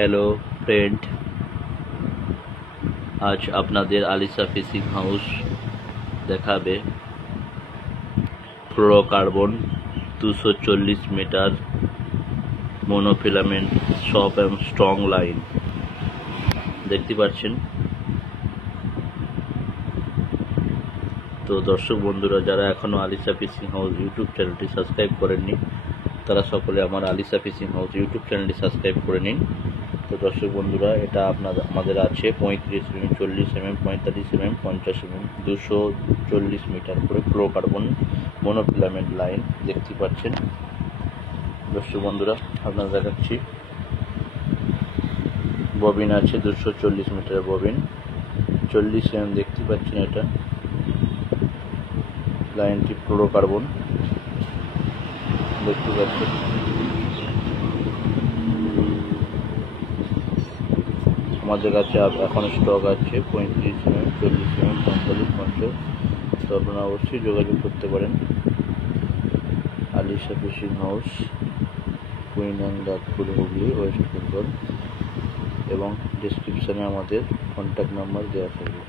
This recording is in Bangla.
হ্যালো ফ্রেন্ড, আজ আপনাদের আলিসা ফিশিং হাউস দেখাবে। ফ্লোরোকার্বন 240 মিটার মনোফিলামেন্ট সফট এবং স্ট্রং লাইন দেখতে পাচ্ছেন। তো দর্শক বন্ধুরা, যারা এখনও আলিসা ফিশিং হাউস ইউটিউব চ্যানেলটি সাবস্ক্রাইব করেননি, তারা সকলে আমার আলিসা ফিশিং হাউস ইউটিউব চ্যানেলটি সাবস্ক্রাইব করে নিন। তো দর্শক বন্ধুরা, এটা আমাদের আছে 35 mm, 40 mm, 45 mm, 50 mm, 240 metre করে ফ্লোরোকার্বন মনোফিলামেন্ট লাইন দেখতে পাচ্ছেন। দর্শক বন্ধুরা, আপনারা দেখাচ্ছি ববিন আছে 240 মিটার ববিন, 40 mm দেখতে পাচ্ছেন। এটা লাইনটি ফ্লোরোকার্বন দেখতে পাচ্ছেন। আমাদের কাছে এখন স্টক আছে 35 mm, 40 mm, 45, 50। তো আপনারা অবশ্যই যোগাযোগ করতে পারেন। Alisa fishing house, Kuinandapur, Hooghly, West Bengal, এবং ডিসক্রিপশানে আমাদের কন্ট্যাক্ট নাম্বার দেওয়া থাকবে।